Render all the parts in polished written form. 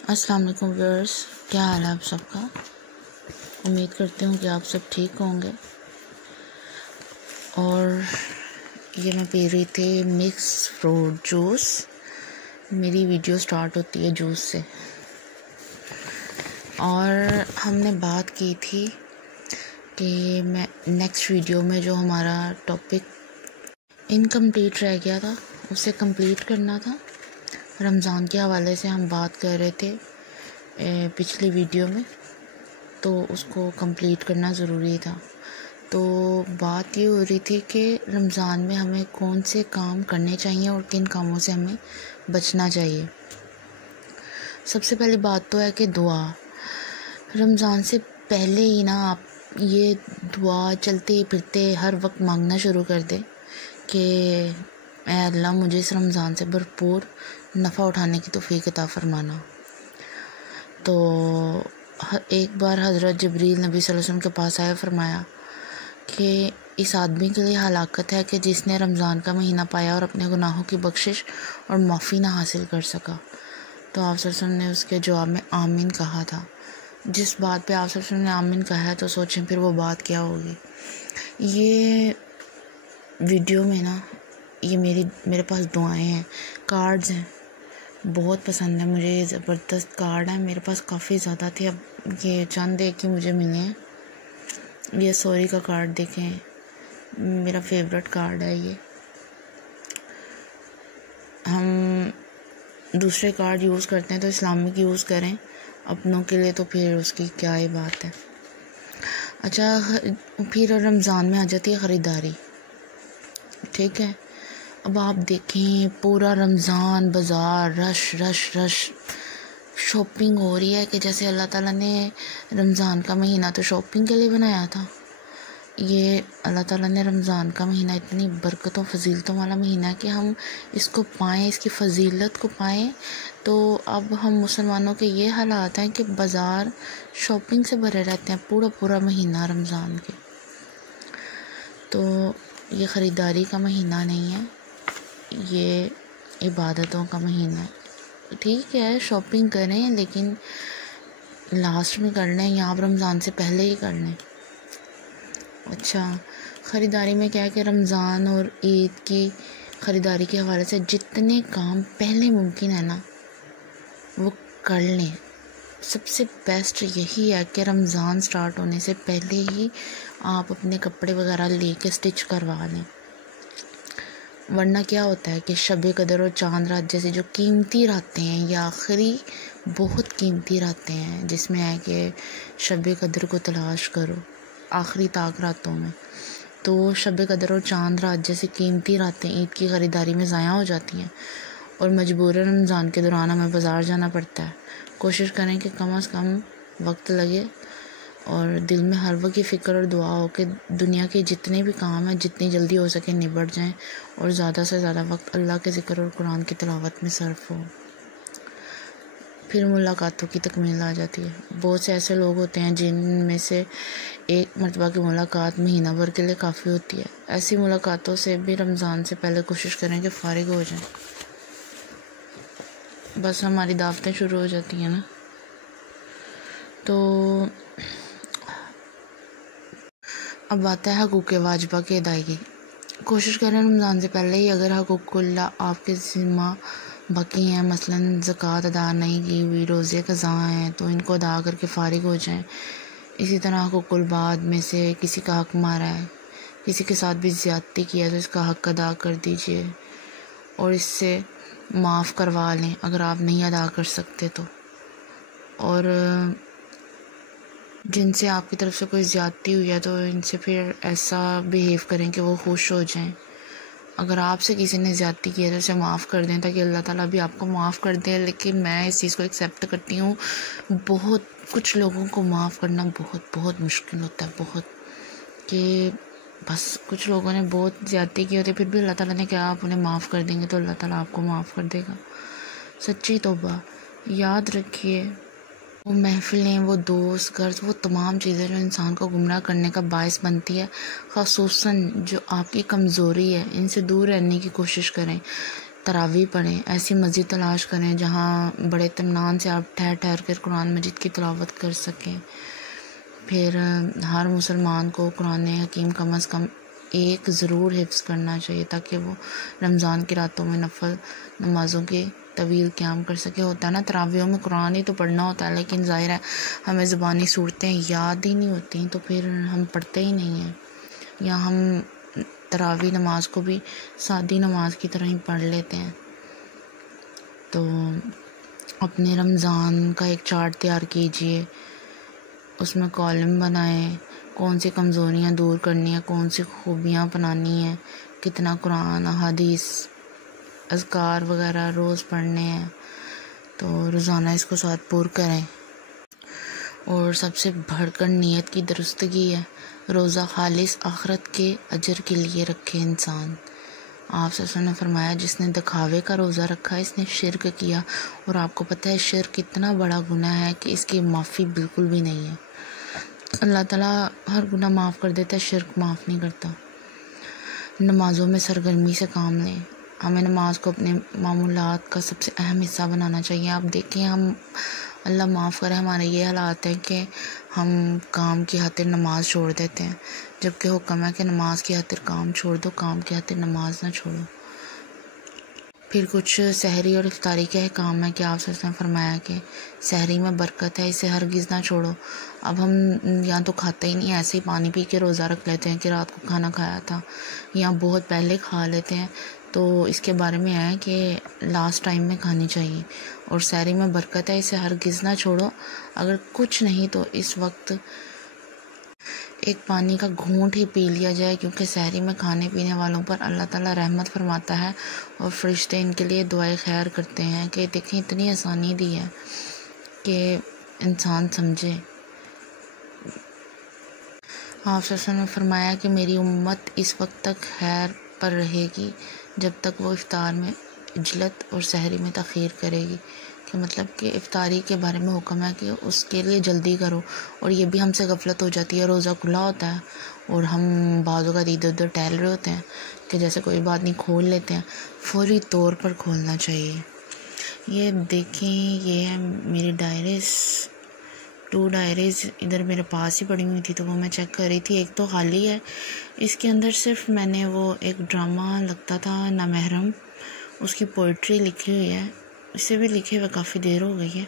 अस्सलाम वालेकुम व्यूअर्स, क्या हाल है आप सबका। उम्मीद करती हूँ कि आप सब ठीक होंगे। और ये मैं पी रही थी मिक्स फ्रूट जूस। मेरी वीडियो स्टार्ट होती है जूस से। और हमने बात की थी कि मैं नेक्स्ट वीडियो में जो हमारा टॉपिक इनकम्प्लीट रह गया था उसे कंप्लीट करना था। रमज़ान के हवाले से हम बात कर रहे थे पिछली वीडियो में, तो उसको कंप्लीट करना ज़रूरी था। तो बात ये हो रही थी कि रमज़ान में हमें कौन से काम करने चाहिए और किन कामों से हमें बचना चाहिए। सबसे पहली बात तो है कि दुआ। रमज़ान से पहले ही ना आप ये दुआ चलते फिरते हर वक्त मांगना शुरू कर दें कि ऐ अल्लाह मुझे इस रमज़ान से भरपूर नफ़ा उठाने की तौफ़ीक अता फ़रमाना। तो एक बार हज़रत जिब्रील नबी सल्लल्लाहु अलैहि वसल्लम के पास आया, फरमाया कि इस आदमी के लिए हलाकत है कि जिसने रमज़ान का महीना पाया और अपने गुनाहों की बख्शिश और माफ़ी ना हासिल कर सका। तो आप सल्लल्लाहु अलैहि वसल्लम ने उसके जवाब में आमीन कहा था। जिस बात पे आप सल्लल्लाहु अलैहि वसल्लम ने आमीन कहा है तो सोचें फिर वो बात क्या होगी। ये वीडियो में ना ये मेरे पास दुआएं हैं, कार्ड्स हैं, बहुत पसंद है मुझे। ये ज़बरदस्त कार्ड है, मेरे पास काफ़ी ज़्यादा थे, अब ये चंद एक ही मुझे मिले हैं। ये सॉरी का कार्ड देखें, मेरा फेवरेट कार्ड है ये। हम दूसरे कार्ड यूज़ करते हैं तो इस्लामिक यूज़ करें, अपनों के लिए तो फिर उसकी क्या ही बात है। अच्छा, फिर रमज़ान में आ जाती है ख़रीदारी, ठीक है। अब आप देखें पूरा रमज़ान बाज़ार रश रश रश शॉपिंग हो रही है कि जैसे अल्लाह ताला ने रमज़ान का महीना तो शॉपिंग के लिए बनाया था। ये अल्लाह ताला ने रमज़ान का महीना इतनी बरकतों फजीलतों वाला महीना है कि हम इसको पाएँ, इसकी फ़जीलत को पाएँ। तो अब हम मुसलमानों के ये हालात हैं कि बाज़ार शॉपिंग से भरे रहते हैं पूरा पूरा महीना रमज़ान के। तो ये ख़रीदारी का महीना नहीं है, ये इबादतों का महीना है। ठीक है, शॉपिंग करें लेकिन लास्ट में कर लें या आप रमज़ान से पहले ही कर लें। अच्छा, ख़रीदारी में क्या है कि रमज़ान और ईद की ख़रीदारी के हवाले से जितने काम पहले मुमकिन है ना वो कर लें। सबसे बेस्ट यही है कि रमज़ान स्टार्ट होने से पहले ही आप अपने कपड़े वगैरह लेके स्टिच करवा लें। वरना क्या होता है कि शब कदर और चांद रात जैसे जो कीमती रातें हैं, ये आखिरी बहुत कीमती रातें हैं जिसमें है कि शब कदर को तलाश करो आखिरी ताक रातों में। तो शब कदर और चांद रात जैसी कीमती रातें ईद की ख़रीदारी में ज़ाया हो जाती हैं और मजबूरन रमज़ान के दौरान हमें बाज़ार जाना पड़ता है। कोशिश करें कि कम से कम वक्त लगे और दिल में हर वक्त की फ़िक्र और दुआ हो कि दुनिया के जितने भी काम हैं जितनी जल्दी हो सके निबट जाएं और ज़्यादा से ज़्यादा वक्त अल्लाह के ज़िक्र और कुरान की तिलावत में सर्फ हो। फिर मुलाकातों की तकमील आ जाती है। बहुत से ऐसे लोग होते हैं जिनमें से एक मरतबा की मुलाकात महीना भर के लिए काफ़ी होती है। ऐसी मुलाकातों से भी रमज़ान से पहले कोशिश करें कि फ़ारिग हो जाएं। बस हमारी दावतें शुरू हो जाती हैं ना। तो अब आता है हकूक़ वाजिबा की अदायगी। कोशिश करें रमज़ान से पहले ही अगर हकूक़ुल्लाह आपके ज़िम्मा बाकी हैं, मसलन ज़कात अदा नहीं की हुई, रोज़े क़ज़ा हैं, तो इनको अदा करके फ़ारिग हो जाएं। इसी तरह हकूक़ुल बाद में से किसी का हक़ मारा है, किसी के साथ भी ज़्यादती की है तो इसका हक़ अदा कर दीजिए और इससे माफ़ करवा लें अगर आप नहीं अदा कर सकते तो। और जिनसे आपकी तरफ से कोई ज़्यादती हुई है तो इनसे फिर ऐसा बिहेव करें कि वो खुश हो जाएं। अगर आपसे किसी ने ज़्यादती की है तो उसे माफ़ कर दें ताकि अल्लाह ताला भी आपको माफ़ कर दे। लेकिन मैं इस चीज़ को एक्सेप्ट करती हूँ, बहुत कुछ लोगों को माफ़ करना बहुत बहुत मुश्किल होता है, बहुत कि बस कुछ लोगों ने बहुत ज़्यादती की होती है फिर भी अल्लाह ताला ने क्या आप उन्हें माफ़ कर देंगे तो अल्लाह ताला आपको माफ़ कर देगा। सच्ची तौबा। याद रखिए, वो महफ़िलें, वो दोस्त, गर्ज, वो तमाम चीज़ें जो इंसान को गुमराह करने का बायस बनती है, ख़ुसूसन जो आपकी कमज़ोरी है, इनसे दूर रहने की कोशिश करें तरावी पढ़ें, ऐसी मस्जिद तलाश करें जहाँ बड़े इत्मीनान से आप ठहर ठहर कर कुरान मजीद की तिलावत कर सकें। फिर हर मुसलमान को कुरान हकीम कम अज़ कम एक ज़रूर हिफ्ज़ करना चाहिए ताकि वो रमज़ान की रातों में नफल नमाज़ों के तवील क़याम कर सके। होता है ना, तरावियों में कुरान ही तो पढ़ना होता है, लेकिन ज़ाहिर है हमें ज़ुबानी सूरतें याद ही नहीं होती, तो फिर हम पढ़ते ही नहीं हैं, या हम तरावी नमाज को भी सादी नमाज की तरह ही पढ़ लेते हैं। तो अपने रमज़ान का एक चार्ट तैयार कीजिए, उसमें कॉलम बनाएं, कौन सी कमज़ोरियाँ दूर करनी है, कौन सी खूबियाँ अपनानी है, कितना कुरान हदीस अज़कार वगैरह रोज़ पढ़ने हैं, तो रोज़ाना इसको साथ पूर करें। और सबसे बढ़कर नीयत की दुरुस्तगी है, रोज़ा खालिस आखिरत के अजर के लिए रखे इंसान। आप सल्लल्लाहु ने फरमाया, जिसने दिखावे का रोज़ा रखा इसने शिर्क किया, और आपको पता है शिर्क इतना बड़ा गुनाह है कि इसकी माफ़ी बिल्कुल भी नहीं है। अल्लाह ताला हर गुनाह माफ़ कर देता है, शिर्क माफ़ नहीं करता। नमाज़ों में सरगर्मी से काम लें, हमें नमाज को अपने मामूलात का सबसे अहम हिस्सा बनाना चाहिए। आप देखें, हम अल्लाह माफ़ करे हमारे ये हालात हैं कि हम काम की खातिर नमाज छोड़ देते हैं, जबकि हुक्म है कि नमाज की खातिर काम छोड़ दो, काम की खातिर नमाज ना छोड़ो। फिर कुछ सहरी और इफ्तारी के काम है कि आप ने फरमाया कि सहरी में बरकत है, इसे हरगिज़ ना छोड़ो। अब हम या तो खाते ही नहीं, ऐसे ही पानी पी के रोज़ा रख लेते हैं कि रात को खाना खाया था, या बहुत पहले खा लेते हैं, तो इसके बारे में है कि लास्ट टाइम में खानी चाहिए। और सहरी में बरकत है, इसे हरगिज़ ना छोड़ो। अगर कुछ नहीं तो इस वक्त एक पानी का घूंट ही पी लिया जाए, क्योंकि सहरी में खाने पीने वालों पर अल्लाह ताला रहमत फरमाता है और फरिश्ते इनके लिए दुआए खैर करते हैं कि देखें इतनी आसानी दी है कि इंसान समझे। आप सल्लल्लाहु ने फरमाया कि मेरी उम्मत इस वक्त तक खैर पर रहेगी जब तक वो इफ्तार में इजलत और सहरी में तख़ीर करेगी, कि मतलब कि इफ्तारी के बारे में हुक्म है कि उसके लिए जल्दी करो। और ये भी हमसे गफलत हो जाती है, रोज़ा खुला होता है और हम बाज़ों का इधर उधर टहल रहे होते हैं कि जैसे कोई बात नहीं, खोल लेते हैं। फौरी तौर पर खोलना चाहिए। ये देखें, ये है मेरी डायरीज़, 2 डायरीज़ इधर मेरे पास ही पड़ी हुई थी, तो वो मैं चेक कर रही थी। एक तो खाली है, इसके अंदर सिर्फ मैंने वो एक ड्रामा लगता था नामहरम, उसकी पोइट्री लिखी हुई है। इसे भी लिखे हुए काफ़ी देर हो गई है।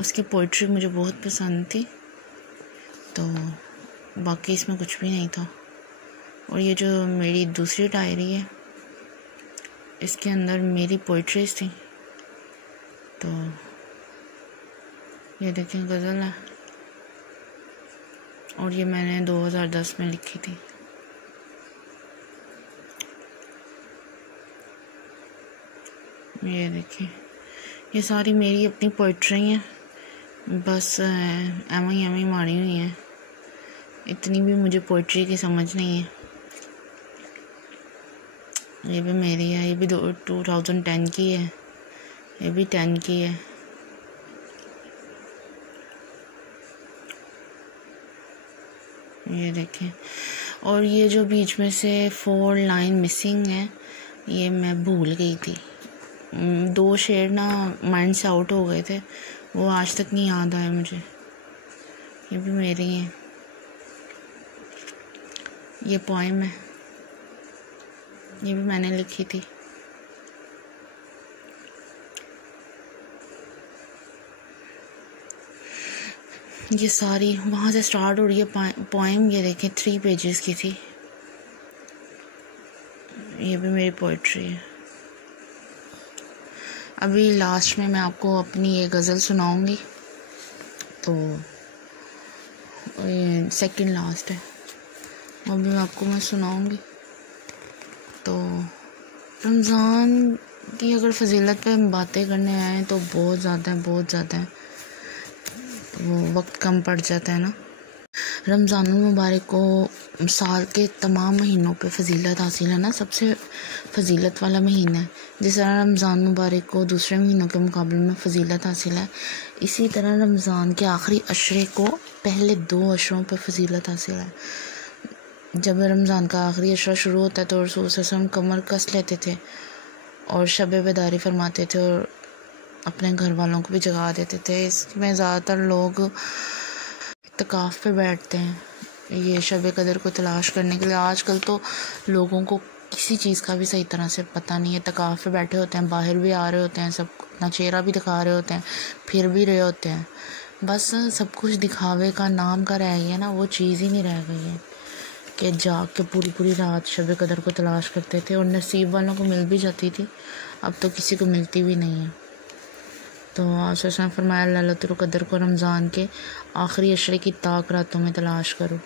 उसकी पोइट्री मुझे बहुत पसंद थी, तो बाकी इसमें कुछ भी नहीं था। और ये जो मेरी दूसरी डायरी है, इसके अंदर मेरी पोइट्रीज थी, तो ये देखें गज़ल है, और ये मैंने 2010 में लिखी थी। ये देखिए, ये सारी मेरी अपनी पोइट्री हैं, बस एम ही मारी हुई हैं। इतनी भी मुझे पोइट्री की समझ नहीं है। ये भी मेरी है, ये भी 2010 की है, ये भी 10 की है। ये देखें, और ये जो बीच में से 4 लाइन मिसिंग है, ये मैं भूल गई थी। 2 शेर ना माइंड से आउट हो गए थे, वो आज तक नहीं याद आया मुझे। ये भी मेरी है, ये पोएम है, ये भी मैंने लिखी थी। ये सारी वहाँ से स्टार्ट हो रही है पोएम। ये देखें 3 पेजेस की थी। ये भी मेरी पोइट्री है। अभी लास्ट में मैं आपको अपनी ये गज़ल सुनाऊंगी, तो ये सेकंड लास्ट है, वो भी आपको मैं सुनाऊंगी। तो रमज़ान की अगर फजीलत पे हम बातें करने आए तो बहुत ज़्यादा है, वो वक्त कम पड़ जाता है ना। रमज़ान मुबारक को साल के तमाम महीनों पे फजीलत हासिल है ना, सबसे फजीलत वाला महीना है। जिस तरह रमज़ान मुबारक को दूसरे महीनों के मुकाबले में फजीलत हासिल है, इसी तरह रमज़ान के आखिरी अशरे को पहले 2 अशरों पर फजीलत हासिल है। जब रमज़ान का आखिरी अशरा शुरू होता है तो रसूल सल्लल्लाहु अलैहि वसल्लम कमर कस लेते थे और शब बेदारी फरमाते थे और अपने घर वालों को भी जगा देते थे। इसमें ज़्यादातर लोग इत्तिकाफ़ पे बैठते हैं ये शब कदर को तलाश करने के लिए। आजकल तो लोगों को किसी चीज़ का भी सही तरह से पता नहीं है। इत्तिकाफ़ पे बैठे होते हैं, बाहर भी आ रहे होते हैं, सब अपना चेहरा भी दिखा रहे होते हैं, फिर भी रहे होते हैं। बस सब कुछ दिखावे का नाम का रह गया ना, वो चीज़ ही नहीं रह गई है कि जाग के पूरी पूरी रात शब कदर को तलाश करते थे और नसीब वालों को मिल भी जाती थी। अब तो किसी को मिलती भी नहीं है। तो आसमान फरमाया लैलतुल कदर को रमज़ान के आखिरी अशरे की ताक रातों में तलाश करो।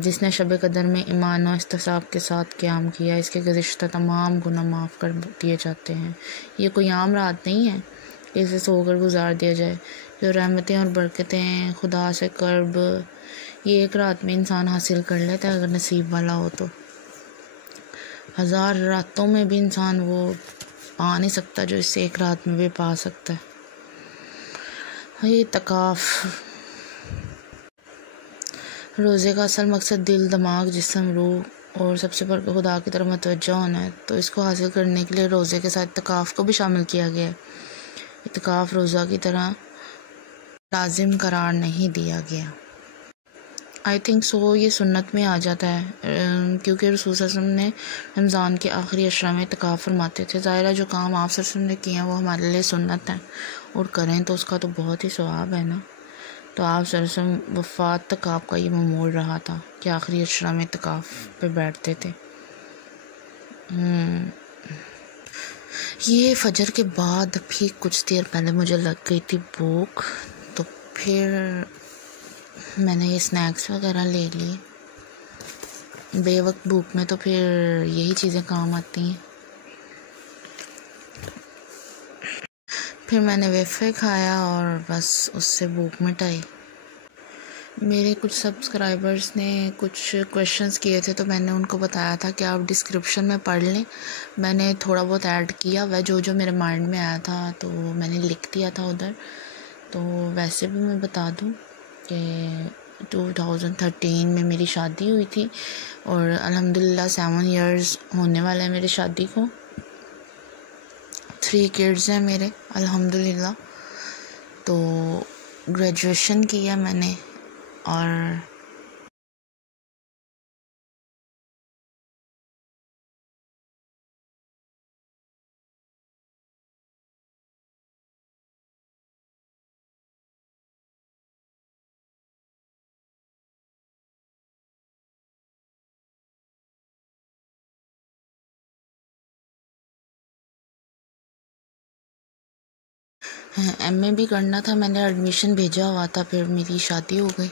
जिसने शब कदर में ईमान और इस्तिसाब के साथ क़याम किया, इसके गुज़िश्ता तमाम गुनाह माफ़ कर दिए जाते हैं। ये कोई आम रात नहीं है कि इसे सोकर गुजार दिया जाए। जो रहमतें और बरकतें खुदा से कर्ब ये एक रात में इंसान हासिल कर लेता है अगर नसीब वाला हो तो। 1000 रातों में भी इंसान वो पा नहीं सकता जो इससे एक रात में भी पा सकता है। ये तकाफ़ रोज़े का असल मकसद दिल, दिमाग, जिस्म, रूह और सबसे बढ़कर खुदा की तरफ मुतवज्जह होना है। तो इसको हासिल करने के लिए रोज़े के साथ इत्तिकाफ़ को भी शामिल किया गया है। इत्तिकाफ़ रोज़ा की तरह लाजिम करार नहीं दिया गया। आई थिंक सो ये सुन्नत में आ जाता है क्योंकि रसूल सल्लल्लाहु अलैहि वसल्लम ने रमज़ान के आखिरी अशरा में इत्तिकाफ़ फरमाते थे। ज़ाहिर जो काम आप सल्लल्लाहु अलैहि वसल्लम ने किए हैं वो हमारे लिए सुन्नत है और करें तो उसका तो बहुत ही सवाब है ना। तो आप सल्लल्लाहु अलैहि वसल्लम वफ़ात तक आपका ये मामूल रहा था कि आखिरी अशरा में इत्तिकाफ़ पे बैठते थे। ये फजर के बाद भी कुछ देर पहले मुझे लग गई थी भूख, तो फिर मैंने ये स्नैक्स वगैरह ले लिए। बेवक्त भूख में तो फिर यही चीज़ें काम आती हैं। फिर मैंने वेफर खाया और बस उससे भूख मिटाई। मेरे कुछ सब्सक्राइबर्स ने कुछ क्वेश्चंस किए थे तो मैंने उनको बताया था कि आप डिस्क्रिप्शन में पढ़ लें। मैंने थोड़ा बहुत ऐड किया वह जो मेरे माइंड में आया था तो मैंने लिख दिया था उधर। तो वैसे भी मैं बता दूं कि 2013 में मेरी शादी हुई थी और अल्हम्दुलिल्लाह 7 इयर्स होने वाले हैं मेरी शादी को। 3 किड्स हैं मेरे अल्हम्दुलिल्लाह। तो ग्रेजुएशन किया मैंने और MA भी करना था। मैंने एडमिशन भेजा हुआ था, फिर मेरी शादी हो गई।